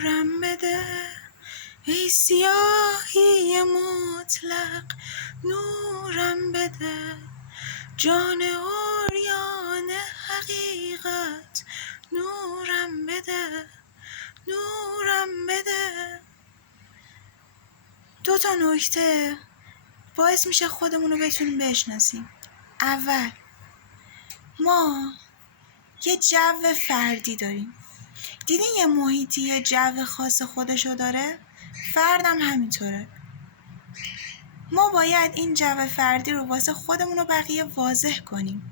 نورم بده ای سیاهی مطلق، نورم بده جان عریان حقیقت، نورم بده نورم بده. 2 نکته باعث میشه خودمون رو بتونیم بشناسیم. اول، ما یه جو فردی داریم. دیدین یه محیطی یه جو خاص خودشو داره؟ فردم همینطوره. ما باید این جو فردی رو واسه خودمون و بقیه واضح کنیم.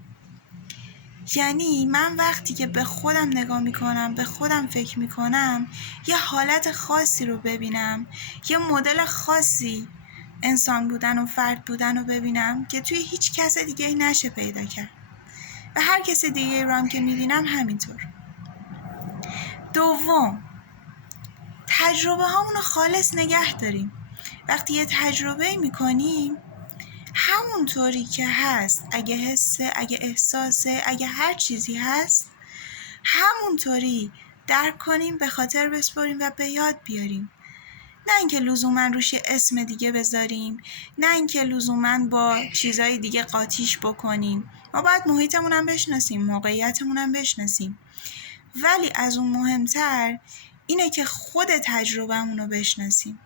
یعنی من وقتی که به خودم نگاه میکنم، به خودم فکر میکنم، یه حالت خاصی رو ببینم، یه مدل خاصی انسان بودن و فرد بودن رو ببینم که توی هیچ کس دیگه ای نشه پیدا کرد و هر کس دیگه رو هم که میبینم همینطور. دوم، تجربه هامون رو خالص نگه داریم. وقتی یه تجربه میکنیم همونطوری که هست، اگه حسه، اگه احساسه، اگه هر چیزی هست همونطوری درک کنیم، به خاطر بسپاریم و به یاد بیاریم. نه اینکه لزوما روش اسم دیگه بذاریم، نه اینکه لزوما با چیزای دیگه قاطیش بکنیم. ما باید محیطمون هم بشناسیم، موقعیتمون هم بشناسیم، ولی از اون مهمتر اینه که خود تجربه‌مون رو بشناسیم.